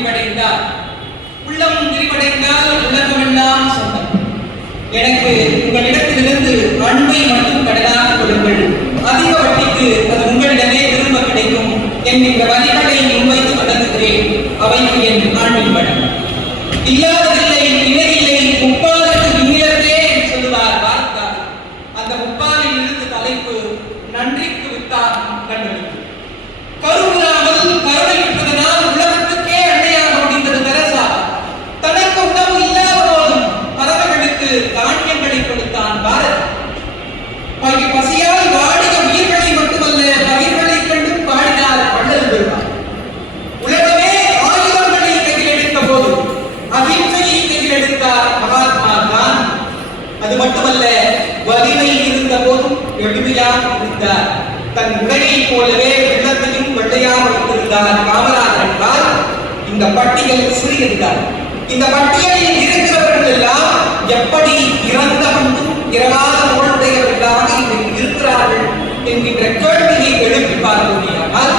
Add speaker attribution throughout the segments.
Speaker 1: விரிவடைந்தால் உள்ளமும் விரிவடைந்தால் உலகமெல்லாம் சொந்தம். எனக்கு உங்களிடத்திலிருந்து அன்பை மட்டும் கடனாக கொடுங்கள். அதிக வட்டிக்கு அது உங்களிடமே விரும்ப கிடைக்கும். என் இந்த வரிகளை முன்வைத்து தொடங்குகிறேன் அவைக்கு என் ஆண்மின் படம் இல்லாத இருந்தார் தன் உடையைப் போலவே உள்ளத்தையும் வெள்ளையாக வைத்திருந்தார் காமராஜர் என்றால் இந்த பட்டியல் சிறியதுதான். இந்த பட்டியலில் இருக்கிறவர்கள் எல்லாம் எப்படி இறந்த ஒன்றும் இறவாத உணர்வுடையவர்களாக இதில் இருக்கிறார்கள் என்கின்ற கேள்வியை எழுப்பி பார்த்தோமேயானால்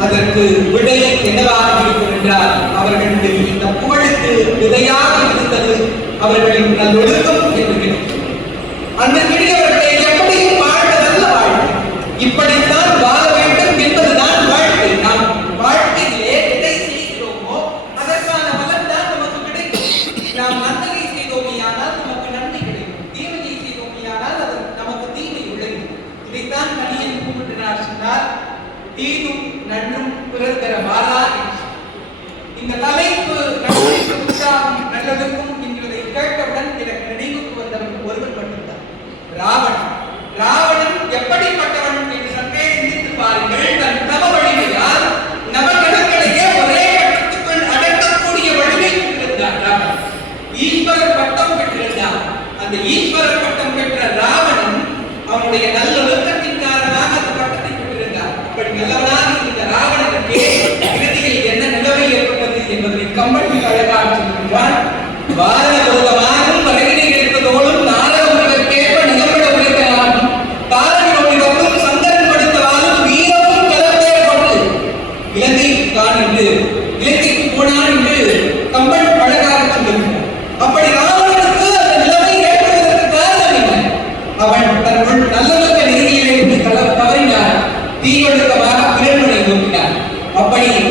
Speaker 1: அதற்கு விடை என்னவாக இருக்கும் என்றால் அவர்களுடைய இந்த புகழுக்கு விதையாக இருந்தது அவர்களின் நல்லொழுக்கம் என்று அன்றைக்கு தந்தார் தீதும் நன்றும் பிறர் தர வாரா இந்த தலைப்பு நல்லதுக்கும்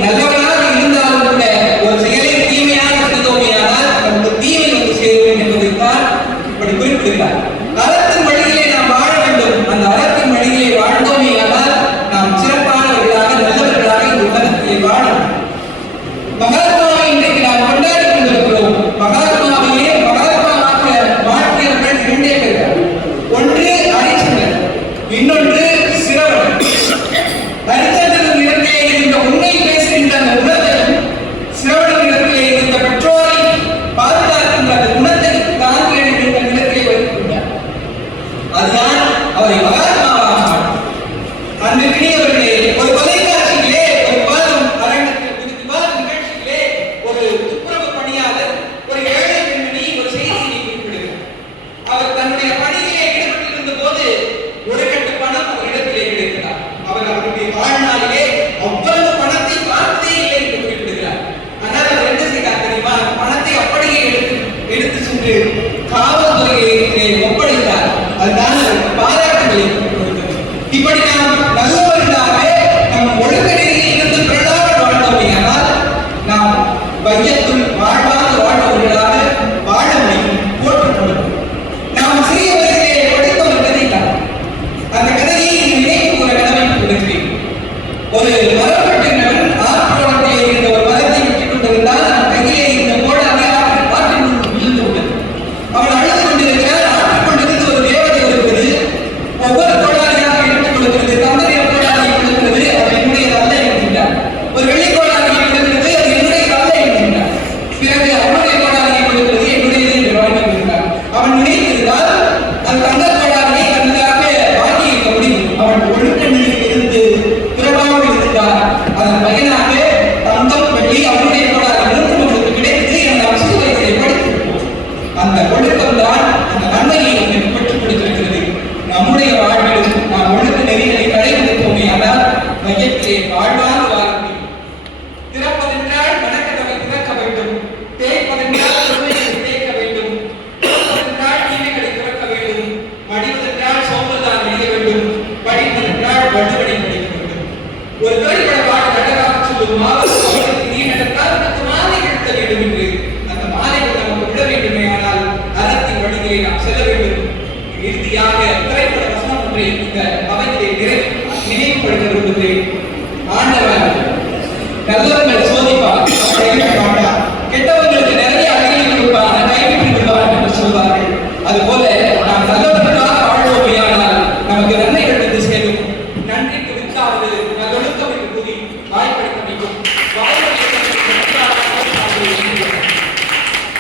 Speaker 1: வரை కావాలి. கொடுத்து ஆண்டவன் நல்லவர்கள்